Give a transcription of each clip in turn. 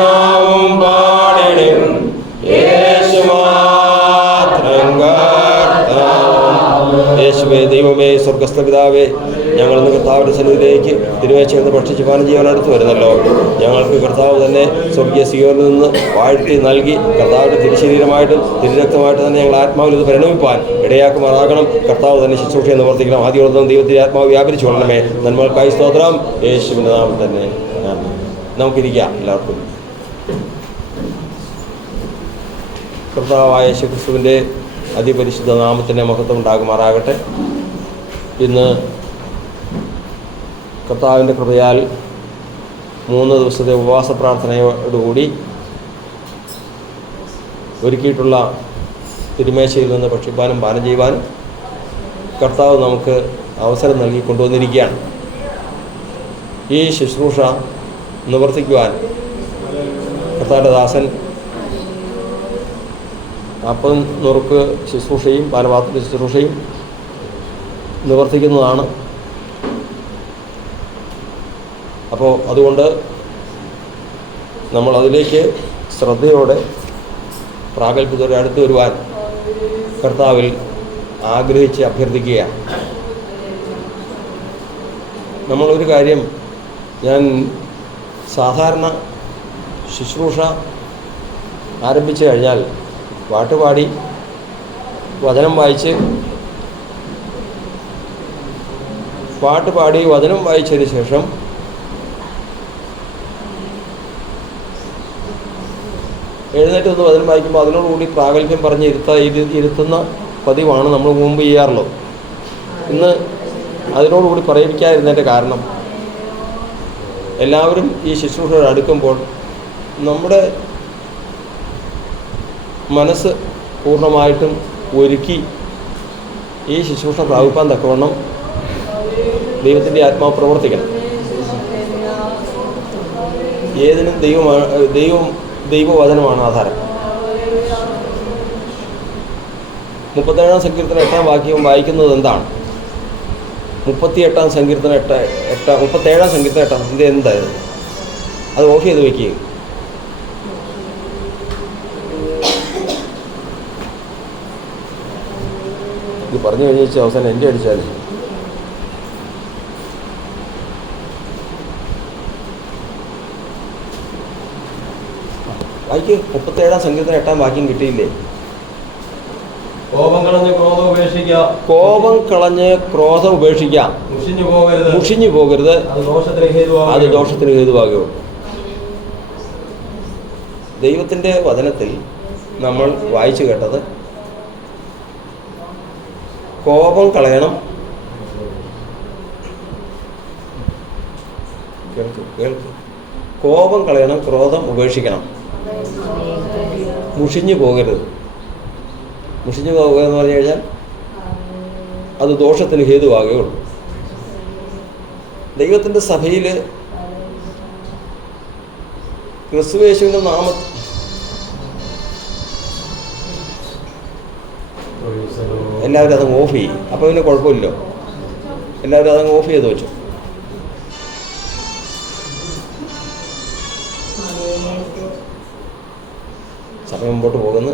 നാമം പാടിടും യേശു മാത്രം കർത്താവ്. യേശുവേ, ദൈവമേ, സ്വർഗ്ഗസ്ഥ പിതാവേ, ഞങ്ങൾ ഇന്ന് കർത്താവിൻ്റെ സന്നിധിയിലേക്ക് തിരുവേച്ചയെന്ന് ഭക്ഷിച്ച് പാനം ചെയ്യാൻ അടുത്ത് വരുന്നല്ലോ. ഞങ്ങൾക്ക് കർത്താവ് തന്നെ സ്വർഗീയ സിയോനിൽ നിന്ന് വാഴ്ത്തി നൽകി കർത്താവിൻ്റെ തിരുശരീരമായിട്ടും തിരുരക്തമായിട്ടും തന്നെ ഞങ്ങൾ ആത്മാവിൽ ഇത് പരിണമിപ്പാൻ ഇടയാക്കുമാറാകണം. കർത്താവ് തന്നെ ശുശ്രൂഷയെ നിവർത്തിക്കണം. ആദ്യോടൊന്നും ദൈവത്തിൻ്റെ ആത്മാവ് വ്യാപരിച്ചു കൊള്ളണമേ. നന്മകൾക്കായി സ്തോത്രം. യേശുവിൻ്റെ നാമം തന്നെ നമുക്കിരിക്കാം. എല്ലാവർക്കും കർത്താവായ യേശുക്രിസ്തുവിൻ്റെ അതിപരിശുദ്ധ നാമത്തിൻ്റെ മഹത്വം ഉണ്ടാകുമാറാകട്ടെ. ഇന്ന് കർത്താവിൻ്റെ കൃപയാൽ 3 ദിവസത്തെ ഉപവാസ പ്രാർത്ഥനയോടുകൂടി ഒരുക്കിയിട്ടുള്ള തിരുമേശയിൽ നിന്ന് ഭക്ഷിപ്പാനും പാനം ചെയ്യുവാനും കർത്താവ് നമുക്ക് അവസരം നൽകി കൊണ്ടുവന്നിരിക്കുകയാണ്. ഈ ശുശ്രൂഷ നിവർത്തിക്കുവാൻ കർത്താവിൻ്റെ ദാസൻ അപ്പം നുറുക്ക് ശുശ്രൂഷയും പാനപാത്ര ശുശ്രൂഷയും നിവർത്തിക്കുന്നതാണ്. അപ്പോൾ അതുകൊണ്ട് നമ്മൾ അതിലേക്ക് ശ്രദ്ധയോടെ പ്രാഗൽഭ്യത്തോടെ അടുത്ത് വരുവാൻ കർത്താവിൽ ആഗ്രഹിച്ച് അഭ്യർത്ഥിക്കുകയാണ്. നമ്മളൊരു കാര്യം, ഞാൻ സാധാരണ ശുശ്രൂഷ ആരംഭിച്ചു കഴിഞ്ഞാൽ പാട്ടുപാടി വചനം വായിച്ച് വചനം വായിച്ചതിന് ശേഷം എഴുന്നേറ്റ് ഒന്ന് വചനം വായിക്കുമ്പോൾ അതിനോടുകൂടി പ്രാഗൽഭ്യം പറഞ്ഞ് ഇരുത്തുന്ന പതിവാണ് നമ്മൾ മുമ്പ് ചെയ്യാറുള്ളത്. ഇന്ന് അതിനോടുകൂടി പറയിപ്പിക്കാതിരുന്നതിൻ്റെ കാരണം, എല്ലാവരും ഈ ശുശ്രൂഷയോട് അടുക്കുമ്പോൾ നമ്മുടെ മനസ്സ് പൂർണ്ണമായിട്ടും ഒരുക്കി ഈ ശുശ്രൂഷ പ്രാപിപ്പാൻ തക്കവണ്ണം ദൈവത്തിൻ്റെ ആത്മാവ് പ്രവർത്തിക്കണം. ഏതിനും ദൈവവചനമാണ് ആധാരം. 37-ാം സങ്കീർത്തനം 8-ാം വാക്യം വായിക്കുന്നത് എന്താണ്? 38-ാം സങ്കീർത്തനം 37-ാം സങ്കീർത്തനം 8-ാം ഇത് എന്തായിരുന്നു? അത് ഓഫ് ചെയ്ത് വയ്ക്കുക. ഇത് പറഞ്ഞു കഴിഞ്ഞ അവസാനം എൻ്റെ അടിച്ചാൽ വായിക്ക്. 37-ാം സങ്കീർത്തനം 8-ാം വാക്യം കിട്ടിയില്ലേ? കോപം കളഞ്ഞ് ക്രോധം ഉപേക്ഷിക്കാം. മുഷിഞ്ഞു പോകരുത്. അത് ദോഷത്തിന് ഹേതുവാകുമോ? ദൈവത്തിൻ്റെ വചനത്തിൽ നമ്മൾ വായിച്ചു കേട്ടത് കോപം കളയണം, കോപം കളയണം, ക്രോധം ഉപേക്ഷിക്കണം, മുഷിഞ്ഞു പോകരുത്. മുഷിഞ്ഞു പോകുക എന്ന് പറഞ്ഞു കഴിഞ്ഞാൽ അത് ദോഷത്തിന് ഹേതുവാകുകയുള്ളൂ. ദൈവത്തിൻ്റെ സഭയിൽ ക്രിസ്തുയേശുവിൻ്റെ നാമത്തിൽ എല്ലാവരും അതങ്ങ് ഓഫ് ചെയ്യും. അപ്പോൾ പിന്നെ കുഴപ്പമില്ലല്ലോ, എല്ലാവരും അതങ്ങ് ഓഫ് ചെയ്ത് വെച്ചു. സമയം മുമ്പോട്ട് പോകുന്നു.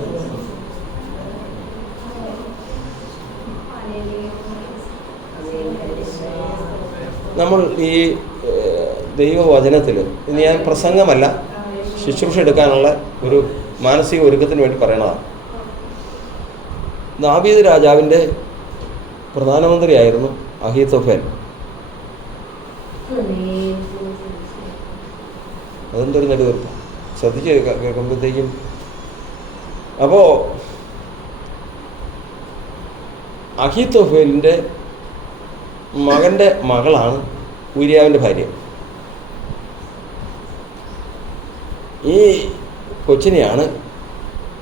നമ്മൾ ഈ ദൈവവചനത്തിൽ, ഇനി ഞാൻ പ്രസംഗമല്ല, ശുശ്രൂഷ എടുക്കാനുള്ള ഒരു മാനസിക ഒരുക്കത്തിന് വേണ്ടി പറയണതാണ്. ദാവീദ് രാജാവിൻ്റെ പ്രധാനമന്ത്രിയായിരുന്നു അഹീത്തോഫേൽ. അതെന്തൊരു നെടുവീർപ്പ്, ശ്രദ്ധിച്ച് കേൾക്കുമ്പോഴത്തേക്കും. അപ്പോൾ അഹീത്തോഫേലിൻ്റെ മകൻ്റെ മകളാണ് ഊരിയാവിൻ്റെ ഭാര്യ. ഈ കൊച്ചിനെയാണ്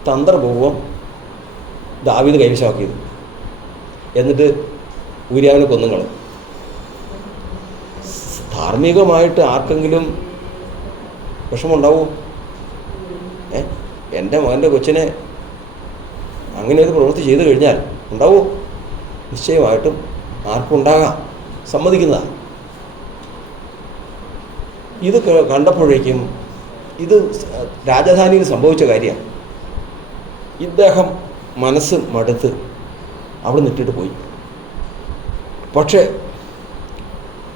തന്ത്രപൂർവം ദാവീദ് കൈവശമാക്കിയത്. എന്നിട്ട് ഊരിയാവിനെ കൊന്നുകളയും. ധാർമ്മികമായിട്ട് ആർക്കെങ്കിലും വിഷമമുണ്ടാവുമോ? എൻ്റെ മകൻ്റെ കൊച്ചിനെ അങ്ങനെ ഒരു പ്രവൃത്തി ചെയ്തു കഴിഞ്ഞാൽ ഉണ്ടാവുമോ? നിശ്ചയമായിട്ടും ആർക്കും ഉണ്ടാകാം, സമ്മതിക്കുന്നതാണ്. ഇത് കണ്ടപ്പോഴേക്കും ഇത് രാജധാനിയിൽ സംഭവിച്ച കാര്യമാണ്. ഇദ്ദേഹം മനസ്സ് മടുത്ത് അവിടെ നിന്നിട്ട് പോയി. പക്ഷേ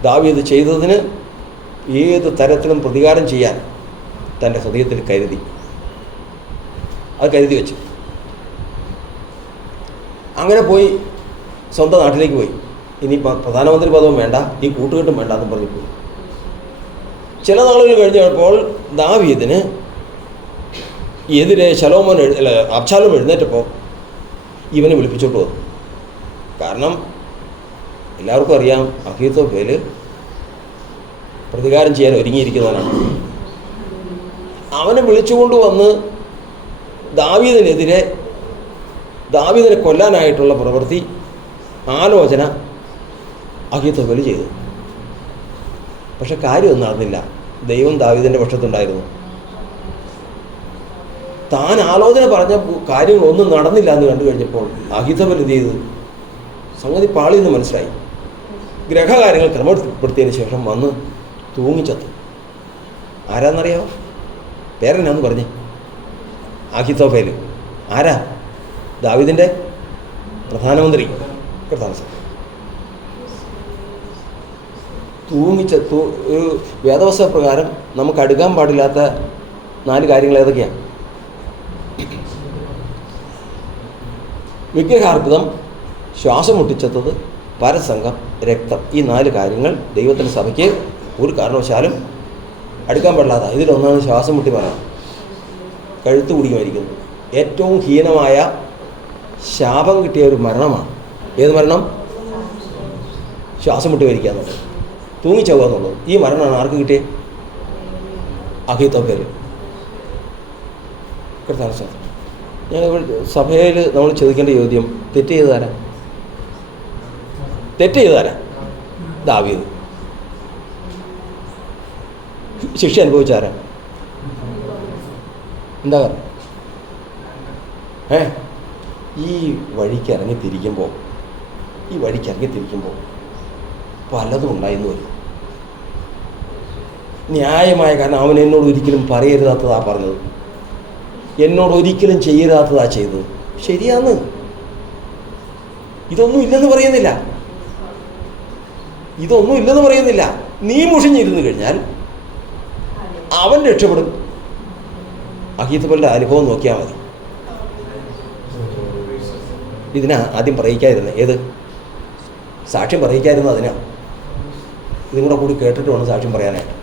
ദാവീദ് ചെയ്തതിന് ഏത് തരത്തിലും പ്രതികാരം ചെയ്യാൻ തൻ്റെ ഹൃദയത്തിൽ കരുതി. അത് കരുതി വെച്ചു. അങ്ങനെ പോയി സ്വന്തം നാട്ടിലേക്ക് പോയി. ഇനി പ്രധാനമന്ത്രി പദവും വേണ്ട, ഈ കൂട്ടുകെട്ടും വേണ്ട എന്നും പറഞ്ഞു പോയി. ചില നാളുകൾ കഴിഞ്ഞപ്പോൾ ദാവീദിന് എതിരെ അബ്ശാലോം എഴുന്നേറ്റപ്പോൾ ഇവനെ വിളിപ്പിച്ചോട്ട് വന്നു. കാരണം എല്ലാവർക്കും അറിയാം അഹീത്തോഫേൽ പ്രതികാരം ചെയ്യാൻ ഒരുങ്ങിയിരിക്കുന്നവനാണ്. അവനെ വിളിച്ചുകൊണ്ട് വന്ന് ദാവീദിനെ കൊല്ലാനായിട്ടുള്ള പ്രവൃത്തി ആലോചന അഹീത്തോഫേൽ ചെയ്തു. പക്ഷെ കാര്യമൊന്നും നടന്നില്ല. ദൈവം ദാവീദിൻ്റെ പക്ഷത്തുണ്ടായിരുന്നു. താൻ ആലോചന പറഞ്ഞ കാര്യങ്ങളൊന്നും നടന്നില്ല എന്ന് കണ്ടു കഴിഞ്ഞപ്പോൾ അഹീത്തോഫേൽ എന്ത് ചെയ്തു? സംഗതി പാളിയെന്ന് മനസ്സിലായി. ഗ്രഹകാര്യങ്ങൾ ക്രമപ്പെടുത്തിയതിന് ശേഷം വന്ന് തൂങ്ങിച്ചത്തു. ആരാന്നറിയാമോ? പേരെന്നാന്ന് പറഞ്ഞേ? അഹീത്തോഫേൽ. ആരാ? ദാവീദിൻ്റെ പ്രധാനമന്ത്രി. തൂങ്ങിച്ചത്തു. ഒരു വേദവസ്ത്ര പ്രകാരം നമുക്ക് അടുക്കാൻ പാടില്ലാത്ത 4 കാര്യങ്ങൾ ഏതൊക്കെയാണ്? വിഗ്രഹാർപ്പിതം, ശ്വാസം മുട്ടിച്ചെത്തത്, പരസംഗം, രക്തം. ഈ 4 കാര്യങ്ങൾ ദൈവത്തിൻ്റെ സഭയ്ക്ക് ഒരു കാരണവശാലും അടുക്കാൻ പാടില്ലാത്ത. ഇതിലൊന്നാണ് ശ്വാസം മുട്ടി മരണം. കഴുത്ത് കുടിക്കുമായിരിക്കുന്നു. ഏറ്റവും ഹീനമായ ശാപം കിട്ടിയ ഒരു മരണമാണ്. ഏത് മരണം? ശ്വാസം മുട്ടി മരിക്കുക എന്നുള്ളത്, തൂങ്ങിച്ചവുക എന്നുള്ളത്. ഈ മരണമാണ് ആർക്ക് കിട്ടിയത്? അഹീത്തോഫേൽ. കർത്താവ് ഞങ്ങൾ സഭയിൽ നമ്മൾ ചോദിക്കേണ്ട ചോദ്യം, തെറ്റ് ചെയ്തതാരാ? ദാവീദ്. ശിക്ഷ അനുഭവിച്ചാരാ? എന്താ കാരണം? ഈ വഴിക്ക് ഇറങ്ങി തിരിക്കുമ്പോൾ പലതും ഉണ്ടായെന്ന് വരും. ന്യായമായ കാരണം അവൻ എന്നോട് ഒരിക്കലും പറയരുതാത്തതാ പറഞ്ഞത്, എന്നോട് ഒരിക്കലും ചെയ്യരുതാത്തതാ ചെയ്തത്. ശരിയാന്ന്. ഇതൊന്നും ഇല്ലെന്ന് പറയുന്നില്ല. നീ മുഷിഞ്ഞിരുന്നു കഴിഞ്ഞാൽ അവൻ രക്ഷപ്പെടും. അഹീത്തോഫേലിൻ്റെ അനുഭവം നോക്കിയാൽ മതി. ഇതിനാ ആദ്യം പറയിക്കാതിരുന്നത്. ഏത്? സാക്ഷ്യം പറയിക്കാതിരുന്നത് അതിനാ. ഇതും കൂടെ കൂടി കേട്ടിട്ട് വേണം സാക്ഷ്യം പറയാനായിട്ട്.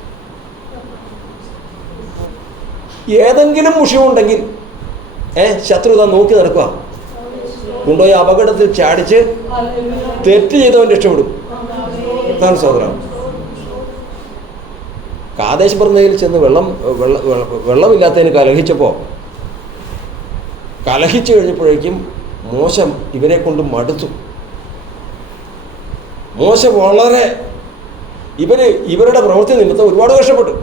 ഏതെങ്കിലും മുഷിവുണ്ടെങ്കിൽ ശത്രുത നോക്കി നടക്കുക. കൊണ്ടുപോയി അപകടത്തിൽ ചാടിച്ച് തെറ്റ് ചെയ്തവൻ രക്ഷപ്പെടും. അതാണ് സഹോദരൻ. കാദേശ് ബർന്നയിൽ ചെന്ന് വെള്ളമില്ലാത്തതിന് കലഹിച്ചു കഴിഞ്ഞപ്പോഴേക്കും മോശ ഇവരെ കൊണ്ട് മടുത്തു. മോശ വളരെ ഇവരുടെ പ്രവൃത്തി നിമിത്തം ഒരുപാട് കഷ്ടപ്പെട്ടു.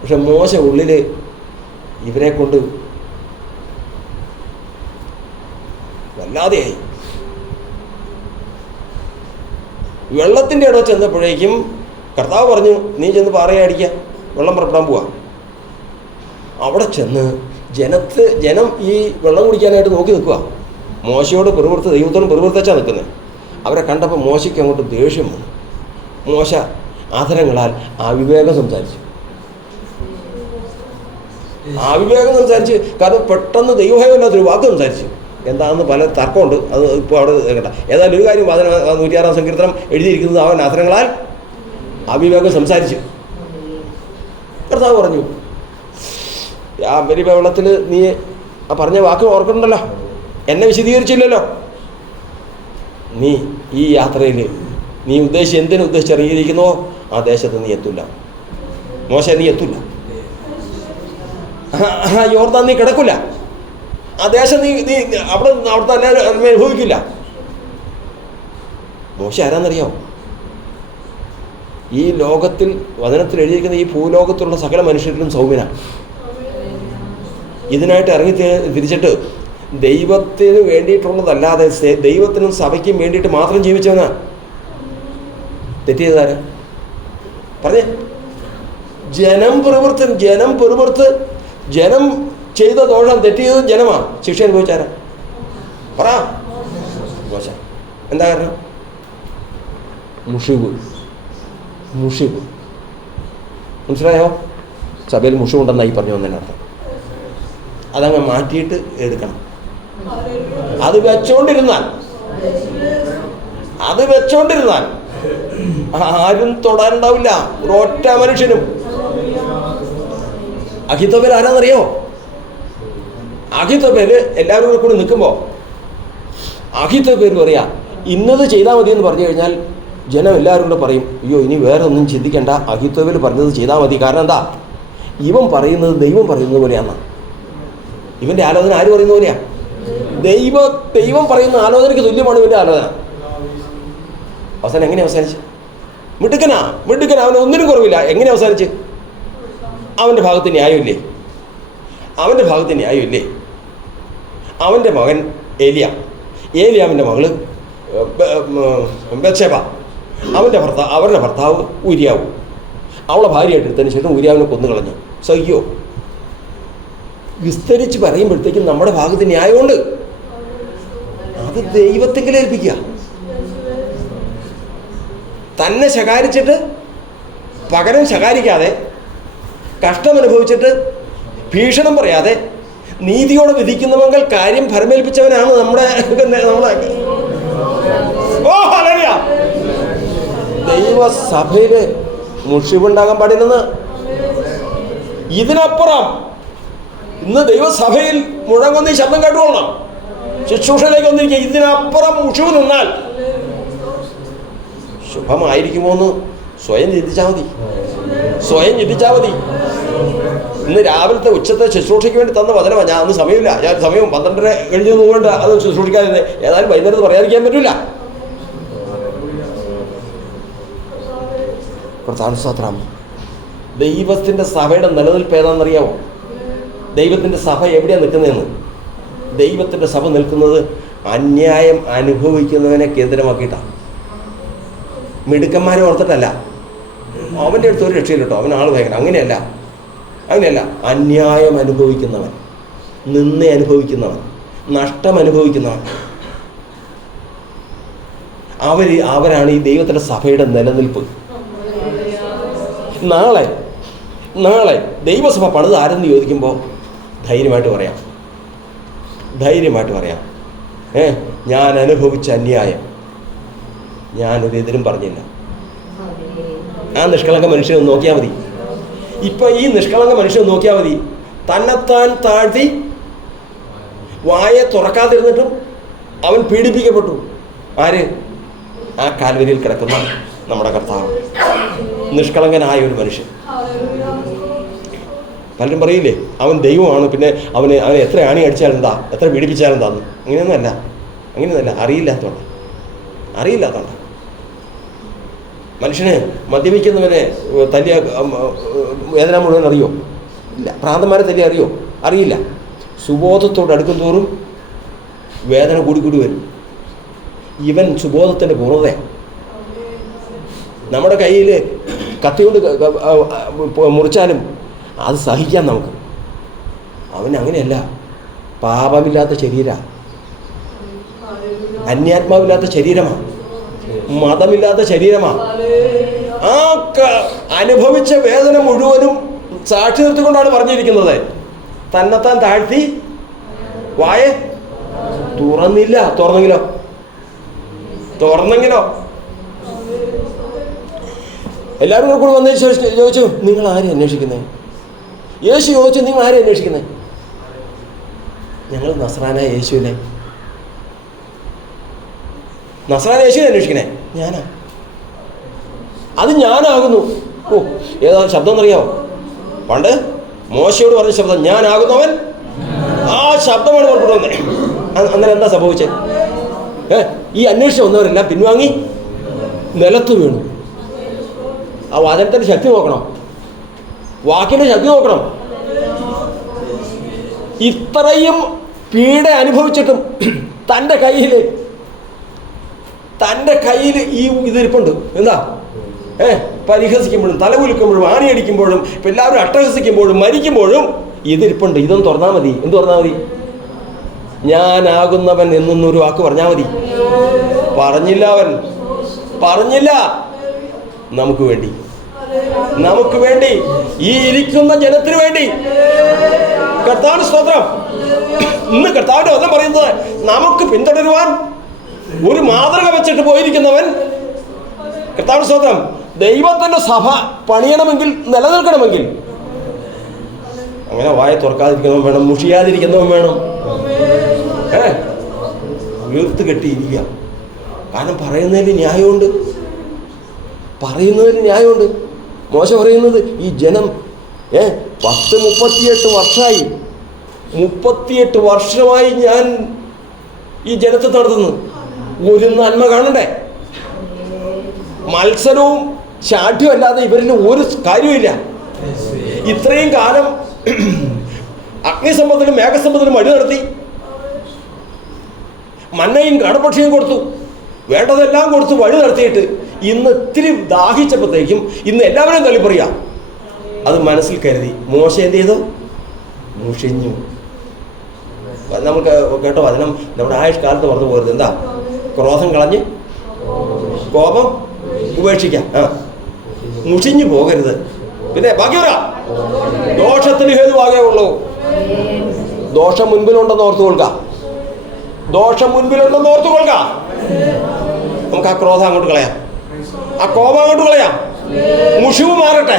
പക്ഷെ മോശ ഉള്ളിൽ ഇവരെ കൊണ്ട് വല്ലാതെയായി. വെള്ളത്തിൻ്റെ ഇടയിൽ ചെന്നപ്പോഴേക്കും കർത്താവ് പറഞ്ഞു, നീ ചെന്ന് പാറയടിക്കുക, വെള്ളം പുറപ്പെടാൻ പോവാ. അവിടെ ചെന്ന് ജനം ഈ വെള്ളം കുടിക്കാനായിട്ട് നോക്കി നിൽക്കുക. മോശയോട് ദൈവത്തോടും പെറുപുറത്തച്ചാണ് നിൽക്കുന്നത്. അവരെ കണ്ടപ്പോൾ മോശയ്ക്ക് അങ്ങോട്ട് ദേഷ്യം വന്നു. മോശ ആദരങ്ങളാൽ അവിവേകം സംസാരിച്ചു. കാരണം പെട്ടെന്ന് ദൈവഭയമില്ലാത്തൊരു വാക്ക് സംസാരിച്ചു. എന്താണെന്ന് പല തർക്കമുണ്ട്, അത് ഇപ്പോൾ അവിടെ കേട്ട. ഏതായാലും ഒരു കാര്യം 106-ാം സങ്കീർത്തനം എഴുതിയിരിക്കുന്നത്, അവൻ ആദരങ്ങളാൽ അവിവേകം സംസാരിച്ചു. കർത്താവ് പറഞ്ഞു, ആ വലിയ വെള്ളത്തിൽ നീ പറഞ്ഞ വാക്ക് ഓർക്കുന്നുണ്ടല്ലോ, എന്നെ വിശദീകരിച്ചില്ലല്ലോ. നീ ഈ യാത്രയിൽ നീ എന്തിനുദ്ദേശിച്ചിറങ്ങിയിരിക്കുന്നുവോ ആ ദേശത്ത് നീ എത്തില്ല. മോശ നീ എത്തില്ല. യോർദാൻ നീ കിടക്കില്ല. ആ ദേശം നീ അവിടുത്തെ എല്ലാവരും അനുഭവിക്കില്ല. മോശ ആരാന്നറിയാമോ? ഈ ലോകത്തിൽ വചനത്തിൽ എഴുതിയിരിക്കുന്ന ഈ ഭൂലോകത്തുള്ള സകല മനുഷ്യരിലും സൗമ്യനാണ്. ഇതിനായിട്ട് ഇറങ്ങി തിരിച്ചിട്ട് ദൈവത്തിന് വേണ്ടിയിട്ടുള്ളതല്ലാതെ ദൈവത്തിനും സഭയ്ക്കും വേണ്ടിയിട്ട് മാത്രം ജീവിച്ചവനാ. തെറ്റ് ചെയ്താരാ? പറഞ്ഞേ. ജനം ചെയ്ത ദോഷം, തെറ്റിയത് ജനമാണ്. ശിക്ഷ അനുഭവിച്ചാരാ? പറ. എന്താ കാരണം? മുഷിവ്. മനസ്സിലായോ? സഭയിൽ മുഷിവുണ്ടെന്നായി പറഞ്ഞു വന്നതിനർത്ഥം. അതങ്ങ് മാറ്റിയിട്ട് എടുക്കണം. അത് വെച്ചോണ്ടിരുന്നാൽ ആരും തൊടാനുണ്ടാവില്ല, ഒരൊറ്റ മനുഷ്യനും. അഹിത്തോഫേൽ ആരാന്നറിയോ? അഹിത്തോഫേൽ എല്ലാവരും കൂടി നിൽക്കുമ്പോൾ അഹിത്തോഫേൽ പറയാ ഇന്നത് ചെയ്താൽ മതി എന്ന് പറഞ്ഞു കഴിഞ്ഞാൽ ജനം എല്ലാവരും കൂടെ പറയും, അയ്യോ ഇനി വേറെ ഒന്നും ചിന്തിക്കേണ്ട, അഹിത്തോഫേൽ പറഞ്ഞത് ചെയ്താൽ മതി. കാരണം എന്താ? ഇവൻ പറയുന്നത് ദൈവം പറയുന്നത് പോലെയാന്നാ. ഇവൻ്റെ ആലോചന ആര് പറയുന്ന പോലെയാ? ദൈവം പറയുന്ന ആലോചനയ്ക്ക് തുല്യമാണ് ഇവൻ്റെ ആലോചന. അവസാനം എങ്ങനെ അവസാനിച്ച്? മിടുക്കനാ, അവന് ഒന്നിനും കുറവില്ല. എങ്ങനെ അവസാനിച്ച്? അവൻ്റെ ഭാഗത്ത് ന്യായമില്ലേ? അവൻ്റെ മകൻ ഏലിയാവിൻ്റെ മകള് ബത്ശേബ, അവരുടെ ഭർത്താവ് ഊരിയാവ്, അവളെ ഭാര്യയായിട്ട് എടുത്തതിന് ശേഷം ഊരിയാവിനെ കൊന്നുകളഞ്ഞു. സഹിയോ? വിസ്തരിച്ച് പറയുമ്പോഴത്തേക്കും നമ്മുടെ ഭാഗത്ത് ന്യായമുണ്ട്. അത് ദൈവത്തെങ്കിൽ ഏൽപ്പിക്കുക. തന്നെ ശകാരിച്ചിട്ട് പകരം ശകാരിക്കാതെ, കഷ്ടമനുഭവിച്ചിട്ട് ഭീഷണം പറയാതെ നീതിയോടെ വിധിക്കുന്നവങ്ങൾ കാര്യം ഫലമേൽപ്പിച്ചവനാണ് നമ്മുടെ ദൈവസഭയില് മുഷിവുണ്ടാകാൻ പാടില്ലെന്ന്. ഇതിനപ്പുറം ഇന്ന് ദൈവസഭയിൽ മുഴങ്ങുന്ന ഈ ശബ്ദം കേട്ടുകൊള്ളണം. ശുശ്രൂഷയിലേക്ക് വന്നിരിക്കുക. ഇതിനപ്പുറം മുഷിവ് നിന്നാൽ ശുഭമായിരിക്കുമോ എന്ന് സ്വയം ചിന്തിച്ചാൽ മതി. ഇന്ന് രാവിലത്തെ ഉച്ചത്തെ ശുശ്രൂഷയ്ക്ക് വേണ്ടി തന്ന വചനമാണ്. ഞാൻ അന്ന് സമയമില്ല, സമയം 12:30 കഴിഞ്ഞ് പോകേണ്ട, അത് ശുശ്രൂഷിക്കാതെ ഏതായാലും വൈകുന്നേരത്ത് പറയാതിരിക്കാൻ പറ്റില്ല. പ്രധാനസ്തോത്രം. ദൈവത്തിൻ്റെ സഭയുടെ നിലനിൽപ്പ് ഏതാണെന്നറിയാമോ? ദൈവത്തിൻ്റെ സഭ എവിടെയാണ് നിൽക്കുന്നതെന്ന്? ദൈവത്തിൻ്റെ സഭ നിൽക്കുന്നത് അന്യായം അനുഭവിക്കുന്നവനെ കേന്ദ്രമാക്കിയിട്ടാണ്. മിടുക്കന്മാരെ ഓർത്തിട്ടല്ല. അവൻ്റെ അടുത്ത് ഒരു രക്ഷയില്ല കേട്ടോ, അവൻ ആൾ ഭയങ്കര. അങ്ങനെയല്ല. അന്യായം അനുഭവിക്കുന്നവൻ, നിന്ന അനുഭവിക്കുന്നവൻ, നഷ്ടം അനുഭവിക്കുന്നവൻ, അവരാണ് ഈ ദൈവത്തിൻ്റെ സഭയുടെ നിലനിൽപ്പ്. നാളെ ദൈവസഭ പണിത് ആരെന്ന് ചോദിക്കുമ്പോൾ ധൈര്യമായിട്ട് പറയാം, ഞാൻ അനുഭവിച്ച അന്യായം ഞാനൊരെതിരും പറഞ്ഞില്ല. ആ നിഷ്കളങ്ക മനുഷ്യനെ നോക്കിയാൽ മതി. ഇപ്പം ഈ നിഷ്കളങ്ക മനുഷ്യനെ നോക്കിയാൽ മതി. തന്നെത്താൻ താഴ്ത്തി വായെ തുറക്കാതിരുന്നിട്ടും അവൻ പീഡിപ്പിക്കപ്പെട്ടു. ആര്? ആ കാൽവരിയിൽ കിടക്കുന്ന നമ്മുടെ കർത്താവ്, നിഷ്കളങ്കനായ ഒരു മനുഷ്യൻ. പലരും പറയില്ലേ അവൻ ദൈവമാണ്, പിന്നെ അവനെ എത്ര ആണി അടിച്ചാലെന്താ, എത്ര പീഡിപ്പിച്ചാലെന്താന്ന്. അങ്ങനെയൊന്നുമല്ല. അറിയില്ലാത്തതുകൊണ്ട് മനുഷ്യനെ മദ്യപിക്കുന്നവനെ തല്ലിയ വേദന മുഴുവൻ അറിയോ? ഇല്ല. ഭ്രാന്തന്മാരെ തല്ലിയ അറിയോ? അറിയില്ല. സുബോധത്തോട് അടുക്കും തോറും വേദന കൂടി വരും. ഇവൻ സുബോധത്തിൻ്റെ പൂർണ്ണതയാണ്. നമ്മുടെ കയ്യിൽ കത്തി കൊണ്ട് മുറിച്ചാലും അത് സഹിക്കാം നമുക്ക്. അവൻ അങ്ങനെയല്ല. പാപമില്ലാത്ത ശരീരമാണ്, അന്യാത്മാവില്ലാത്ത ശരീരമാണ്, മതമില്ലാത്ത ശരീരമാണ്. ആ അനുഭവിച്ച വേദന മുഴുവനും സാക്ഷി നിർത്തിക്കൊണ്ടാണ് പറഞ്ഞിരിക്കുന്നത്. തന്നെത്താൻ താഴ്ത്തി വായ തുറന്നില്ല. തുറന്നെങ്കിലോ എല്ലാവരും കൂടെ വന്നതിന് ശേഷം ചോദിച്ചു, നിങ്ങൾ ആരെയും അന്വേഷിക്കുന്നത്? യേശു ചോദിച്ചു, നിങ്ങൾ ആരെയും അന്വേഷിക്കുന്നത്? ഞങ്ങൾ നസ്രാനായ യേശുവിനെ. നസ്രാനായ യേശുവിനെ അന്വേഷിക്കണേ? ഞാനാ. അത് ഞാനാകുന്നു. ഏതാ ശബ്ദം എന്നറിയാമോ? പണ്ട് മോശയോട് പറഞ്ഞ ശബ്ദം, ഞാനാകുന്നവൻ. ആ ശബ്ദമാണ് പുറപ്പെട്ടു വന്നത്. അന്നേരം എന്താ സംഭവിച്ചത്? ഈ അന്വേഷിച്ച് വന്നവരെല്ലാം പിൻവാങ്ങി നിലത്ത് വീണു. ആ വചനത്തിൻ്റെ ശക്തി നോക്കണം, വാക്കിൻ്റെ ശക്തി നോക്കണം. ഇത്രയും പീഡ അനുഭവിച്ചിട്ടും തൻ്റെ കയ്യിൽ ഈ ഇതിരിപ്പുണ്ട്. എന്താ? പരിഹസിക്കുമ്പോഴും തലകുലുക്കുമ്പോഴും ആണിയടിക്കുമ്പോഴും ഇപ്പം എല്ലാവരും അട്ടഹസിക്കുമ്പോഴും മരിക്കുമ്പോഴും ഇതിരിപ്പുണ്ട്. ഇതൊന്നും തുറന്നാൽ മതി. എന്ത് തുറന്നാൽ മതി? ഞാനാകുന്നവൻ എന്നൊരു വാക്ക് പറഞ്ഞാൽ മതി. പറഞ്ഞില്ല, അവൻ പറഞ്ഞില്ല. നമുക്ക് വേണ്ടി, നമുക്ക് വേണ്ടി, ഈ ഇരിക്കുന്ന ജനത്തിന് വേണ്ടി. കർത്താവിന് സ്തോത്രം. ഇന്ന് കർത്താവിന്റെ വചനം പറയുന്നത് നമുക്ക് പിന്തുടരുവാൻ ഒരു മാതൃക വെച്ചിട്ട് പോയിരിക്കുന്നവൻ. കർത്താവിന് സ്തോത്രം. ദൈവത്തിന്റെ സഭ പണിയണമെങ്കിൽ, നിലനിൽക്കണമെങ്കിൽ അങ്ങനെ വായ തുറക്കാതിരിക്കുന്നവൻ വേണം, മുഷിയാതിരിക്കുന്നവൻ വേണം, ഉയർത്ത് കെട്ടിയിരിക്കുക. കാരണം പറയുന്നതിന് ന്യായമുണ്ട്, പറയുന്നതിന് ന്യായമുണ്ട്. മോശ പറയുന്നത് ഈ ജനം 38 വർഷമായി, 38 വർഷമായി ഞാൻ ഈ ജനത്തെ നടത്തുന്നു. ഒരു നന്മ കാണണ്ടേ? മത്സരവും ശാഠ്യവും അല്ലാതെ ഇവരിൽ ഒരു കാര്യമില്ല. ഇത്രയും കാലം അഗ്നിസംബന്ധത്തിലും മേഘസംബന്ധത്തിലും വഴി നടത്തി, മന്നയും കാടപ്പക്ഷിയും കൊടുത്തു, വേണ്ടതെല്ലാം കൊടുത്ത് വഴി നടത്തിയിട്ട് ഇന്ന് ഇത്തിരി ദാഹിച്ചപ്പോഴത്തേക്കും ഇന്ന് എല്ലാവരും തള്ളിപ്പറയാം. അത് മനസ്സിൽ കരുതി മോശ എന്ത് ചെയ്തു? മുഷിഞ്ഞു. നമുക്ക് കേട്ടോ വചനം നമ്മുടെ ആയുഷ്കാലത്ത് പറഞ്ഞു പോരുത്. എന്താ? ക്രോധം കളഞ്ഞ് കോപം ഉപേക്ഷിക്കാം. മുഷിഞ്ഞു പോകരുത്. പിന്നെ ബാക്കി വരാം. ദോഷത്തിന് ഹേതുവാകേ ഉള്ളൂ. ദോഷം മുൻപിലുണ്ടെന്ന് ഓർത്തു കൊള്ളുക. ദോഷം മുൻപിലുണ്ടെന്ന് ഓർത്തു കൊള്ളുക. നമുക്ക് ആ ക്രോധം അങ്ങോട്ട് കളയാം, ആ കോപം അങ്ങോട്ട് കളയാം. മുഷിവ് മാറട്ടെ.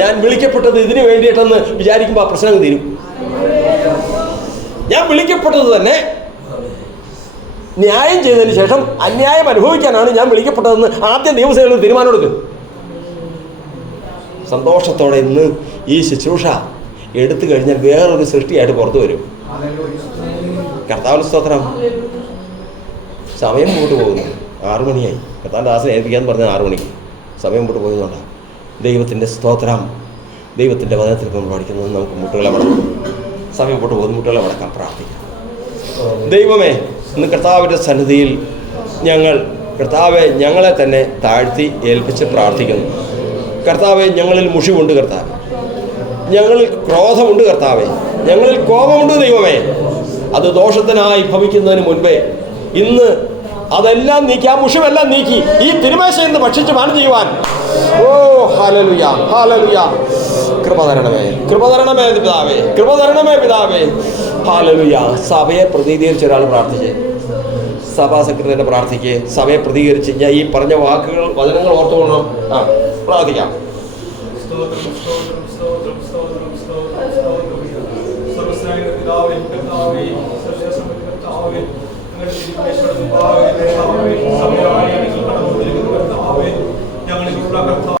ഞാൻ വിളിക്കപ്പെട്ടത് ഇതിനു വേണ്ടിയിട്ടെന്ന് വിചാരിക്കുമ്പോൾ ആ പ്രശ്നം തീരും. ഞാൻ വിളിക്കപ്പെട്ടത് തന്നെ ന്യായം ചെയ്തതിന് ശേഷം അന്യായം അനുഭവിക്കാനാണ് ഞാൻ വിളിക്കപ്പെട്ടതെന്ന് ആദ്യം ദൈവസേനയിൽ തീരുമാനമെടുക്കും. സന്തോഷത്തോടെ ഇന്ന് ഈ ശുശ്രൂഷ എടുത്തു കഴിഞ്ഞാൽ വേറൊരു സൃഷ്ടിയായിട്ട് പുറത്തു വരും. കർത്താവിന് സ്തോത്രം. സമയം മുമ്പോട്ട് പോകുന്നു. 6 മണിയായി. കർത്താവിൻ്റെ ദാസനെ ഏൽപ്പിക്കാന്ന് പറഞ്ഞാൽ 6 മണിക്ക് സമയം മുമ്പോട്ട് പോകുന്നുണ്ടാണ്. ദൈവത്തിൻ്റെ സ്തോത്രം. ദൈവത്തിൻ്റെ വചനത്തിൽ നമ്മൾ പഠിക്കുന്നത് നമുക്ക് മുട്ടുകളെ മടക്കാം. സമയം മുമ്പോട്ട് പോകുന്നു. മുട്ടുകളെ മടക്കാം. പ്രാർത്ഥിക്കാം. ദൈവമേ, ഇന്ന് കർത്താവിൻ്റെ സന്നിധിയിൽ കർത്താവെ ഞങ്ങളെ തന്നെ താഴ്ത്തി ഏൽപ്പിച്ച് പ്രാർത്ഥിക്കുന്നു. കർത്താവെ, ഞങ്ങളിൽ മുഷിവുണ്ട് കർത്താവെ, ഞങ്ങളിൽ ക്രോധമുണ്ട് കർത്താവെ, ഞങ്ങളിൽ കോപമുണ്ട് ദൈവമേ. അത് ദോഷത്തിനായി ഭവിക്കുന്നതിന് മുൻപേ ഇന്ന് അതെല്ലാം നീക്കി, ആ മുഷിവെല്ലാം നീക്കി ഈ തിരുമേശയിൽ നിന്ന് ഭക്ഷിച്ച് പാനം ചെയ്യുവാൻ. ഓ ഹല്ലേലൂയ, ഹല്ലേലൂയ. കൃപ തരണമേ, കൃപ തരണമേ പിതാവേ, കൃപ തരണമേ പിതാവേ. ഹല്ലേലൂയ. സഭയെ പ്രതിനിധീകരിച്ച് ഒരാൾ പ്രാർത്ഥിച്ചേ. സഭാ സെക്രട്ടറിനെ പ്രാർത്ഥിക്കേ. സഭയെ പ്രതികരിച്ച് ഞാൻ ഈ പറഞ്ഞ വാക്കുകൾ വചനങ്ങൾ ഓർത്തുകൊള്ളണം. പ്രാർത്ഥിക്കാം. സർവ്വസ്നായ പിതാവേ, കർത്താവേ,